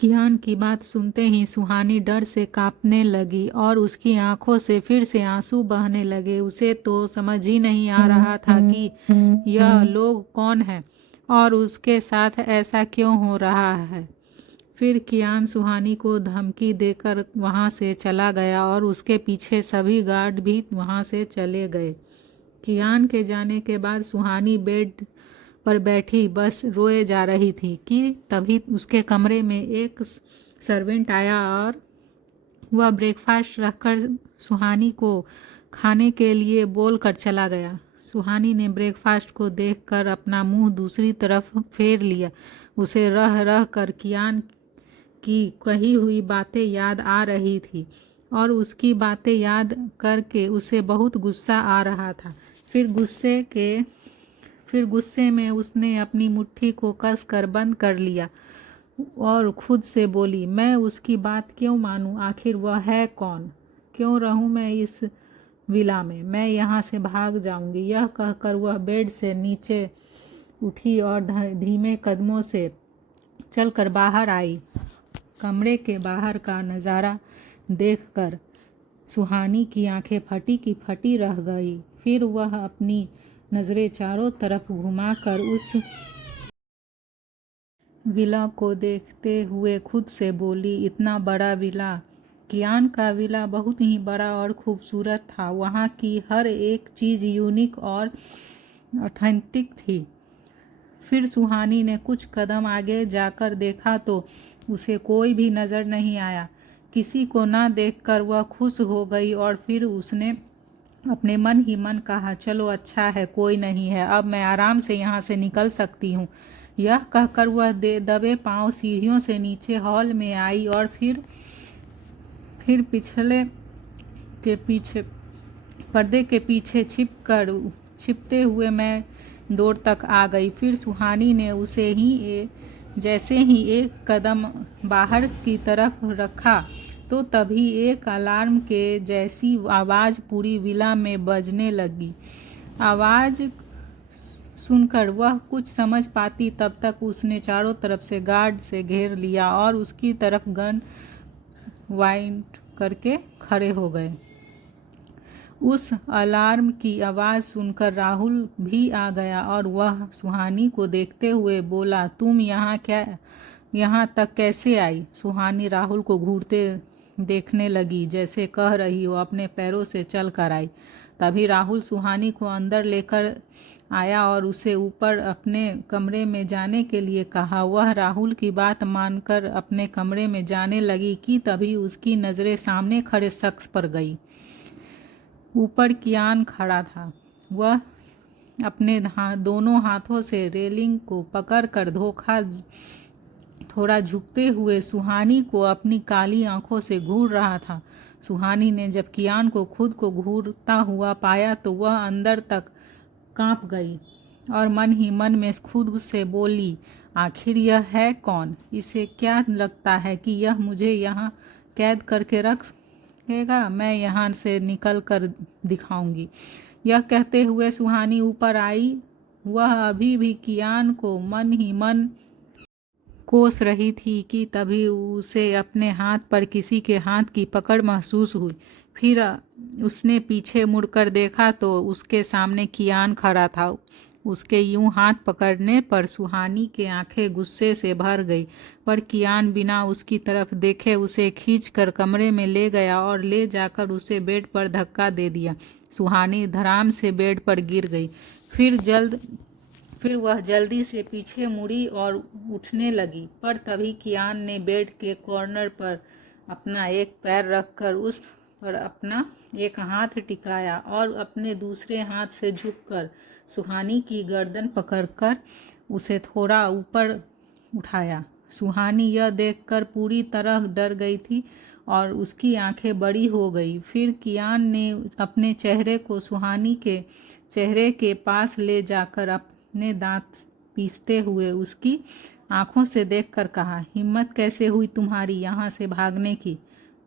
कियान की बात सुनते ही सुहानी डर से कांपने लगी और उसकी आंखों से फिर से आंसू बहने लगे। उसे तो समझ ही नहीं आ रहा था कि यह लोग कौन है और उसके साथ ऐसा क्यों हो रहा है। फिर कियान सुहानी को धमकी देकर वहां से चला गया और उसके पीछे सभी गार्ड भी वहां से चले गए। कियान के जाने के बाद सुहानी बेड पर बैठी बस रोए जा रही थी कि तभी उसके कमरे में एक सर्वेंट आया और वह ब्रेकफास्ट रखकर सुहानी को खाने के लिए बोल कर चला गया। सुहानी ने ब्रेकफास्ट को देखकर अपना मुंह दूसरी तरफ फेर लिया। उसे रह रह कर कियान की कही हुई बातें याद आ रही थी और उसकी बातें याद करके उसे बहुत गुस्सा आ रहा था। फिर गुस्से में उसने अपनी मुट्ठी को कस कर बंद कर लिया और खुद से बोली, मैं उसकी बात क्यों मानूं? आखिर वह है कौन? क्यों रहूं मैं इस विला में? मैं यहाँ से भाग जाऊंगी। यह कहकर वह बेड से नीचे उठी और धीमे कदमों से चलकर बाहर आई। कमरे के बाहर का नज़ारा देखकर सुहानी की आंखें फटी की फटी रह गई। फिर वह अपनी नज़रें चारों तरफ घुमाकर उस विला को देखते हुए खुद से बोली, इतना बड़ा विला? कियान का विला बहुत ही बड़ा और खूबसूरत था। वहाँ की हर एक चीज़ यूनिक और ऑथेंटिक थी। फिर सुहानी ने कुछ कदम आगे जाकर देखा तो उसे कोई भी नज़र नहीं आया। किसी को ना देखकर वह खुश हो गई और फिर उसने अपने मन ही मन कहा, चलो अच्छा है, कोई नहीं है, अब मैं आराम से यहाँ से निकल सकती हूँ। यह कहकर वह दबे पांव सीढ़ियों से नीचे हॉल में आई और फिर पर्दे के पीछे छिपते हुए मैं डोर तक आ गई। फिर सुहानी ने जैसे ही एक कदम बाहर की तरफ रखा तो तभी एक अलार्म के जैसी आवाज़ पूरी विला में बजने लगी। आवाज़ सुनकर वह कुछ समझ पाती तब तक उसने चारों तरफ से गार्ड से घेर लिया और उसकी तरफ गन पॉइंट करके खड़े हो गए। उस अलार्म की आवाज़ सुनकर राहुल भी आ गया और वह सुहानी को देखते हुए बोला, तुम यहाँ तक कैसे आई? सुहानी राहुल को घूरते देखने लगी, जैसे कह रही हो अपने पैरों से चल कर आई। तभी राहुल सुहानी को अंदर लेकर आया और उसे ऊपर अपने कमरे में जाने के लिए कहा। वह राहुल की बात मानकर अपने कमरे में जाने लगी कि तभी उसकी नज़रें सामने खड़े शख्स पर गई। ऊपर कियान खड़ा था। वह अपने दोनों हाथों से रेलिंग को पकड़कर थोड़ा झुकते हुए सुहानी को अपनी काली आंखों से घूर रहा था। सुहानी ने जब कियान को खुद को घूरता हुआ पाया तो वह अंदर तक कांप गई और मन ही मन में खुद से बोली, आखिर यह है कौन? इसे क्या लगता है कि यह मुझे यहाँ कैद करके रखेगा? मैं यहाँ से निकल कर दिखाऊंगी। यह कहते हुए सुहानी ऊपर आई। वह अभी भी कियान को मन ही मन कोस रही थी कि तभी उसे अपने हाथ पर किसी के हाथ की पकड़ महसूस हुई। फिर उसने पीछे मुड़कर देखा तो उसके सामने कियान खड़ा था। उसके यूं हाथ पकड़ने पर सुहानी के आंखें गुस्से से भर गई, पर कियान बिना उसकी तरफ देखे उसे खींचकर कमरे में ले गया और ले जाकर उसे बेड पर धक्का दे दिया। सुहानी धड़ाम से बेड पर गिर गई। फिर वह जल्दी से पीछे मुड़ी और उठने लगी, पर तभी कियान ने बेड के कॉर्नर पर अपना एक पैर रखकर उस पर अपना एक हाथ टिकाया और अपने दूसरे हाथ से झुककर सुहानी की गर्दन पकड़कर उसे थोड़ा ऊपर उठाया। सुहानी यह देखकर पूरी तरह डर गई थी और उसकी आंखें बड़ी हो गई। फिर कियान ने अपने चेहरे को सुहानी के चेहरे के पास ले जाकर अपने दांत पीसते हुए उसकी आंखों से देखकर कहा, हिम्मत कैसे हुई तुम्हारी यहाँ से भागने की?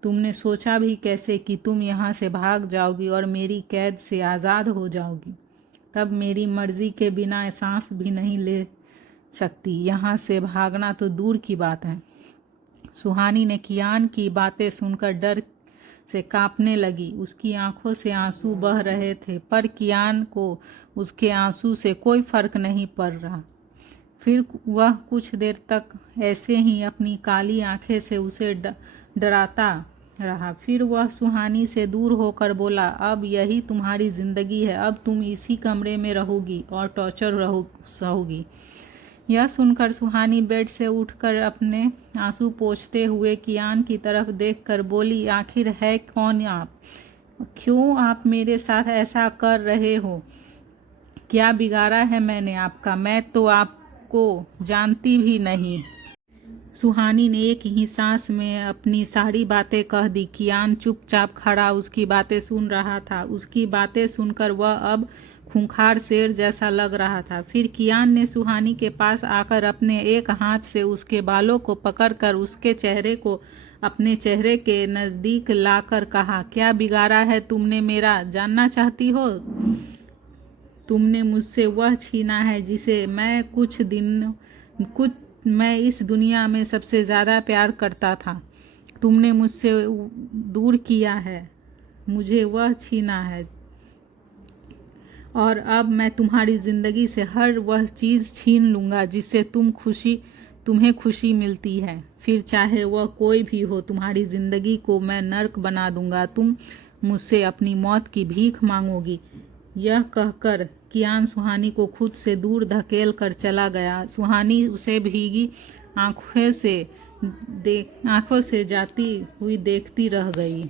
तुमने सोचा भी कैसे कि तुम यहाँ से भाग जाओगी और मेरी कैद से आज़ाद हो जाओगी? तब मेरी मर्जी के बिना सांस भी नहीं ले सकती। यहाँ से भागना तो दूर की बात है। सुहानी ने कियान की बातें सुनकर डर से कांपने लगी। उसकी आंखों से आंसू बह रहे थे, पर कियान को उसके आंसू से कोई फर्क नहीं पड़ रहा। फिर वह कुछ देर तक ऐसे ही अपनी काली आंखें से उसे डराता रहा। फिर वह सुहानी से दूर होकर बोला, अब यही तुम्हारी जिंदगी है, अब तुम इसी कमरे में रहोगी और टॉर्चर सहोगी। यह सुनकर सुहानी बेड से उठकर अपने आंसू पोंछते हुए कियान की तरफ देखकर बोली, आखिर है कौन आप? क्यों आप मेरे साथ ऐसा कर रहे हो? क्या बिगाड़ा है मैंने आपका? मैं तो आपको जानती भी नहीं। सुहानी ने एक ही सांस में अपनी सारी बातें कह दी। कियान चुपचाप खड़ा उसकी बातें सुन रहा था। उसकी बातें सुनकर वह अब खूंखार शेर जैसा लग रहा था। फिर कियान ने सुहानी के पास आकर अपने एक हाथ से उसके बालों को पकड़कर उसके चेहरे को अपने चेहरे के नज़दीक लाकर कहा, क्या बिगाड़ा है तुमने मेरा? जानना चाहती हो? तुमने मुझसे वह छीना है जिसे मैं इस दुनिया में सबसे ज़्यादा प्यार करता था। तुमने मुझसे दूर किया है, मुझे वह छीना है, और अब मैं तुम्हारी ज़िंदगी से हर वह चीज़ छीन लूँगा जिससे तुम्हें खुशी मिलती है। फिर चाहे वह कोई भी हो, तुम्हारी ज़िंदगी को मैं नर्क बना दूँगा। तुम मुझसे अपनी मौत की भीख मांगोगी। यह कहकर कियान सुहानी को खुद से दूर धकेल कर चला गया। सुहानी उसे भीगी आंखों से जाती हुई देखती रह गई।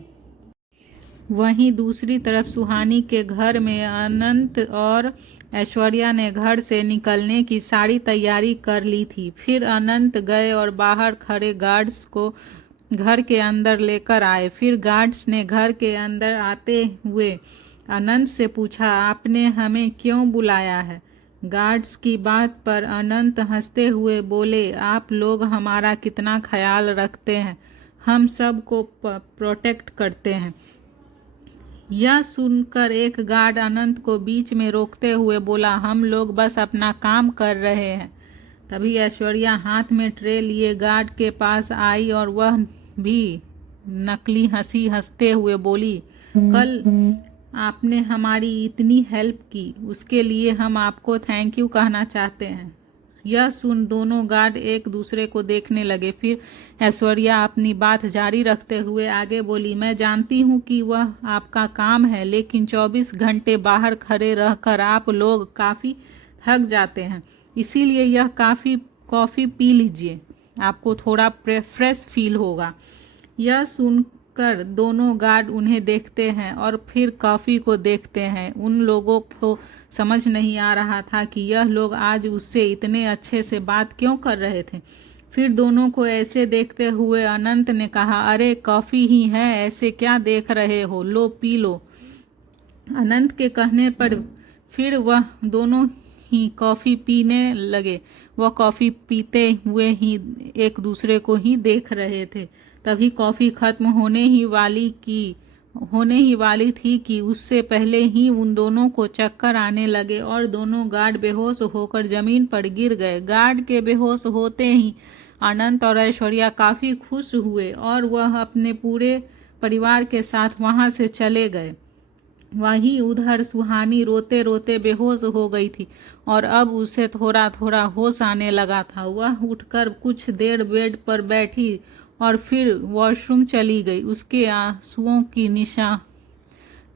वहीं दूसरी तरफ सुहानी के घर में अनंत और ऐश्वर्या ने घर से निकलने की सारी तैयारी कर ली थी। फिर अनंत गए और बाहर खड़े गार्ड्स को घर के अंदर लेकर आए। फिर गार्ड्स ने घर के अंदर आते हुए अनंत से पूछा, आपने हमें क्यों बुलाया है? गार्ड्स की बात पर अनंत हंसते हुए बोले, आप लोग हमारा कितना ख्याल रखते हैं, हम सब को प्रोटेक्ट करते हैं। यह सुनकर एक गार्ड अनंत को बीच में रोकते हुए बोला, हम लोग बस अपना काम कर रहे हैं। तभी ऐश्वर्या हाथ में ट्रे लिए गार्ड के पास आई और वह भी नकली हंसी हंसते हुए बोली, कल आपने हमारी इतनी हेल्प की, उसके लिए हम आपको थैंक यू कहना चाहते हैं। यह सुन दोनों गार्ड एक दूसरे को देखने लगे। फिर ऐश्वर्या अपनी बात जारी रखते हुए आगे बोली, मैं जानती हूँ कि वह आपका काम है, लेकिन 24 घंटे बाहर खड़े रहकर आप लोग काफ़ी थक जाते हैं, इसीलिए यह कॉफ़ी पी लीजिए, आपको थोड़ा फ्रेश फील होगा। यह सुनकर दोनों गार्ड उन्हें देखते हैं और फिर कॉफ़ी को देखते हैं। उन लोगों को समझ नहीं आ रहा था कि यह लोग आज उससे इतने अच्छे से बात क्यों कर रहे थे। फिर दोनों को ऐसे देखते हुए अनंत ने कहा, अरे कॉफ़ी ही है, ऐसे क्या देख रहे हो, लो पी लो। अनंत के कहने पर फिर वह दोनों ही कॉफ़ी पीने लगे। वह कॉफ़ी पीते हुए ही एक दूसरे को ही देख रहे थे। तभी कॉफ़ी खत्म होने ही वाली थी कि उससे पहले ही उन दोनों को चक्कर आने लगे और दोनों गार्ड बेहोश होकर ज़मीन पर गिर गए। गार्ड के बेहोश होते ही अनंत और ऐश्वर्या काफ़ी खुश हुए और वह अपने पूरे परिवार के साथ वहां से चले गए। वहीं उधर सुहानी रोते रोते बेहोश हो गई थी और अब उसे थोड़ा थोड़ा होश आने लगा था। वह उठकर कुछ देर बेड पर बैठी और फिर वॉशरूम चली गई। उसके आंसुओं की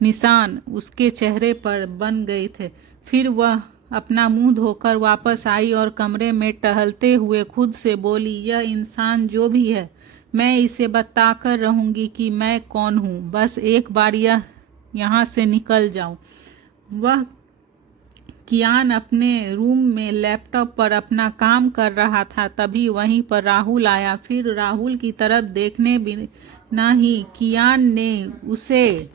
निशान उसके चेहरे पर बन गए थे। फिर वह अपना मुंह धोकर वापस आई और कमरे में टहलते हुए खुद से बोली, यह इंसान जो भी है, मैं इसे बताकर रहूंगी कि मैं कौन हूँ, बस एक बार यहाँ से निकल जाऊं। वह कियान अपने रूम में लैपटॉप पर अपना काम कर रहा था। तभी वहीं पर राहुल आया। फिर राहुल की तरफ देखने बिना ही कियान ने उसे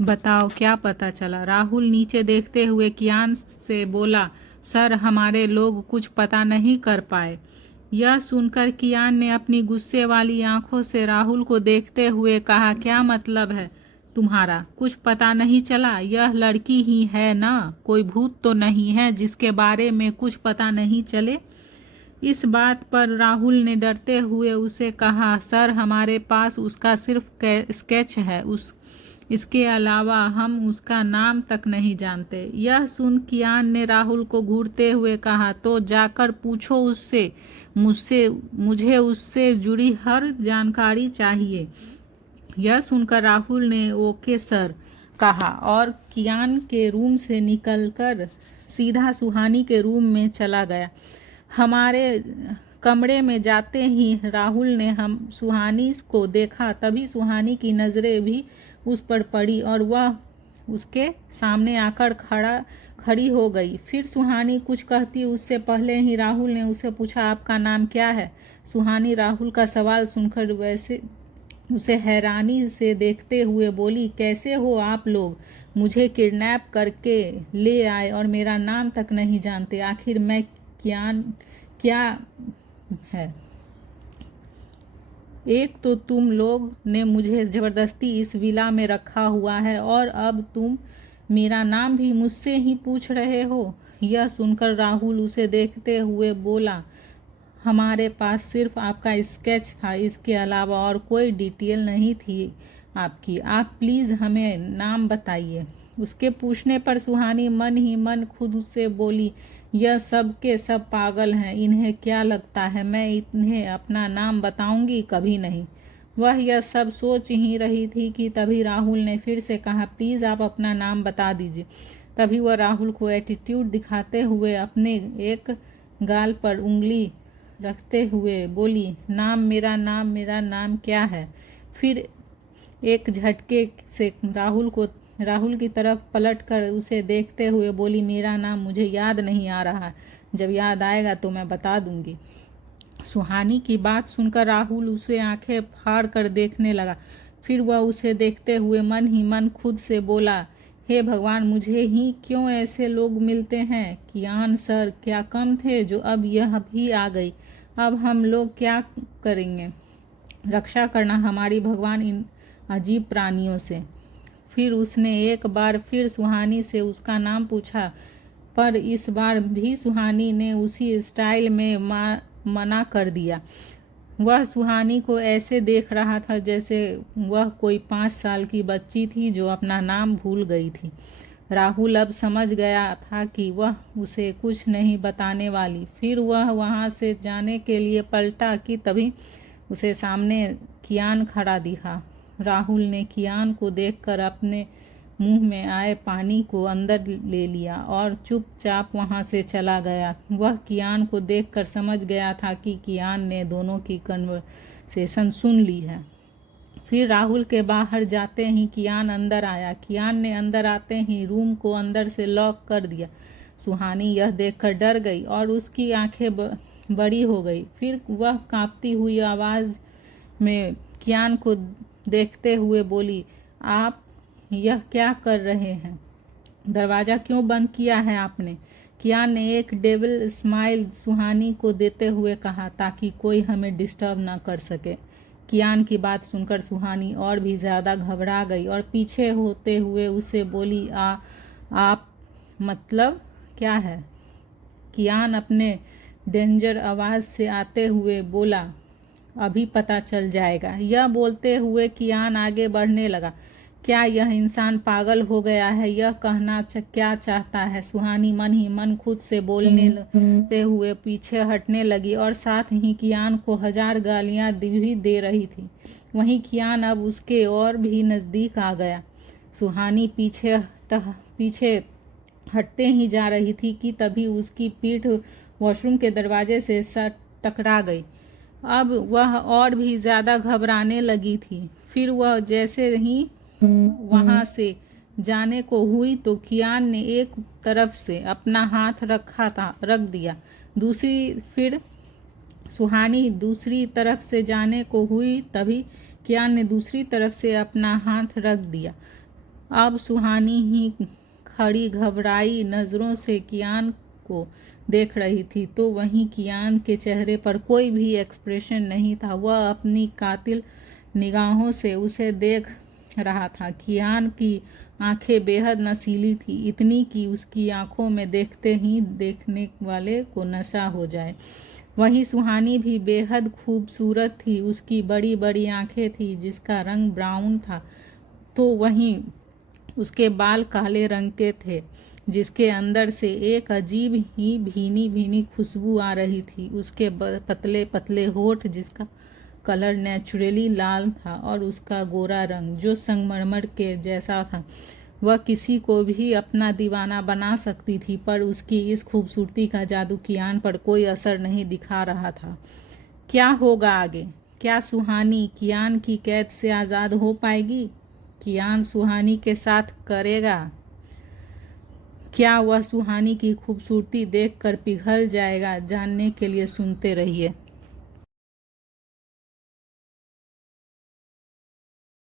बताओ क्या पता चला। राहुल नीचे देखते हुए कियान से बोला, सर हमारे लोग कुछ पता नहीं कर पाए। यह सुनकर कियान ने अपनी गुस्से वाली आंखों से राहुल को देखते हुए कहा, क्या मतलब है तुम्हारा? कुछ पता नहीं चला? यह लड़की ही है ना, कोई भूत तो नहीं है जिसके बारे में कुछ पता नहीं चले? इस बात पर राहुल ने डरते हुए उसे कहा, सर हमारे पास उसका सिर्फ स्केच है, इसके अलावा हम उसका नाम तक नहीं जानते। यह सुन कियान ने राहुल को घूरते हुए कहा, तो जाकर पूछो उससे, मुझे उससे जुड़ी हर जानकारी चाहिए। यह सुनकर राहुल ने ओके सर कहा और कियान के रूम से निकलकर सीधा सुहानी के रूम में चला गया। हमारे कमरे में जाते ही राहुल ने हम सुहानी को देखा, तभी सुहानी की नज़रें भी उस पर पड़ी और वह उसके सामने आकर खड़ी हो गई। फिर सुहानी कुछ कहती उससे पहले ही राहुल ने उसे पूछा, आपका नाम क्या है? सुहानी राहुल का सवाल सुनकर वैसे उसे हैरानी से देखते हुए बोली, कैसे हो आप लोग? मुझे किडनैप करके ले आए और मेरा नाम तक नहीं जानते। आखिर मैं क्या है? एक तो तुम लोग ने मुझे ज़बरदस्ती इस विला में रखा हुआ है और अब तुम मेरा नाम भी मुझसे ही पूछ रहे हो। यह सुनकर राहुल उसे देखते हुए बोला, हमारे पास सिर्फ आपका स्केच था, इसके अलावा और कोई डिटेल नहीं थी आपकी। आप प्लीज़ हमें नाम बताइए। उसके पूछने पर सुहानी मन ही मन खुद से बोली, यह सब के सब पागल हैं, इन्हें क्या लगता है मैं इन्हें अपना नाम बताऊंगी? कभी नहीं। वह यह सब सोच ही रही थी कि तभी राहुल ने फिर से कहा, प्लीज़ आप अपना नाम बता दीजिए। तभी वह राहुल को एटीट्यूड दिखाते हुए अपने एक गाल पर उंगली रखते हुए बोली, मेरा नाम क्या है? फिर एक झटके से राहुल की तरफ पलटकर उसे देखते हुए बोली, मेरा नाम मुझे याद नहीं आ रहा, जब याद आएगा तो मैं बता दूंगी। सुहानी की बात सुनकर राहुल उसे आंखें फाड़ कर देखने लगा। फिर वह उसे देखते हुए मन ही मन खुद से बोला, हे भगवान, मुझे ही क्यों ऐसे लोग मिलते हैं? कियान सर क्या कम थे जो अब यह भी आ गई। अब हम लोग क्या करेंगे? रक्षा करना हमारी भगवान इन अजीब प्राणियों से। फिर उसने एक बार फिर सुहानी से उसका नाम पूछा, पर इस बार भी सुहानी ने उसी स्टाइल में मना कर दिया। वह सुहानी को ऐसे देख रहा था जैसे वह कोई 5 साल की बच्ची थी जो अपना नाम भूल गई थी। राहुल अब समझ गया था कि वह उसे कुछ नहीं बताने वाली। फिर वह वहां से जाने के लिए पलटा कि तभी उसे सामने कियान खड़ा दिखा। राहुल ने कियान को देखकर अपने मुंह में आए पानी को अंदर ले लिया और चुपचाप वहां से चला गया। वह कियान को देखकर समझ गया था कि कियान ने दोनों की कन्वर्सेशन सुन ली है। फिर राहुल के बाहर जाते ही कियान अंदर आया। कियान ने अंदर आते ही रूम को अंदर से लॉक कर दिया। सुहानी यह देखकर डर गई और उसकी आंखें बड़ी हो गई। फिर वह कांपती हुई आवाज़ में कियान को देखते हुए बोली, आप यह क्या कर रहे हैं? दरवाज़ा क्यों बंद किया है आपने? कियान ने एक डेविल स्माइल सुहानी को देते हुए कहा, ताकि कोई हमें डिस्टर्ब ना कर सके। कियान की बात सुनकर सुहानी और भी ज़्यादा घबरा गई और पीछे होते हुए उसे बोली, आप मतलब क्या है? कियान अपने डेंजर आवाज़ से आते हुए बोला, अभी पता चल जाएगा। यह बोलते हुए कियान आगे बढ़ने लगा। क्या यह इंसान पागल हो गया है? यह कहना क्या चाहता है? सुहानी मन ही मन खुद से बोलने हुए पीछे हटने लगी और साथ ही कियान को 1000 गालियां भी दे रही थी। वहीं कियान अब उसके और भी नज़दीक आ गया। सुहानी पीछे हटते ही जा रही थी कि तभी उसकी पीठ वॉशरूम के दरवाजे से टकरा गई। अब वह और भी ज़्यादा घबराने लगी थी। फिर वह जैसे ही वहां से जाने को हुई तो कियान ने एक तरफ से अपना हाथ रख दिया। फिर सुहानी दूसरी तरफ से जाने को हुई, तभी कियान ने दूसरी तरफ से अपना हाथ रख दिया। अब सुहानी ही खड़ी घबराई नज़रों से कियान को देख रही थी, तो वहीं कियान के चेहरे पर कोई भी एक्सप्रेशन नहीं था। वह अपनी कातिल निगाहों से उसे देख रहा था। कियान की आंखें बेहद नशीली थी, इतनी कि उसकी आंखों में देखते ही देखने वाले को नशा हो जाए। वहीं सुहानी भी बेहद खूबसूरत थी। उसकी बड़ी बड़ी आंखें थी जिसका रंग ब्राउन था, तो वहीं उसके बाल काले रंग के थे जिसके अंदर से एक अजीब ही भीनी भीनी खुशबू आ रही थी। उसके पतले पतले होठ जिसका कलर नेचुरली लाल था और उसका गोरा रंग जो संगमरमर के जैसा था, वह किसी को भी अपना दीवाना बना सकती थी, पर उसकी इस खूबसूरती का जादू कियान पर कोई असर नहीं दिखा रहा था। क्या होगा आगे? क्या सुहानी कियान की कैद से आज़ाद हो पाएगी? कियान सुहानी के साथ करेगा? क्या वह सुहानी की खूबसूरती देखकर पिघल जाएगा? जानने के लिए सुनते रहिए।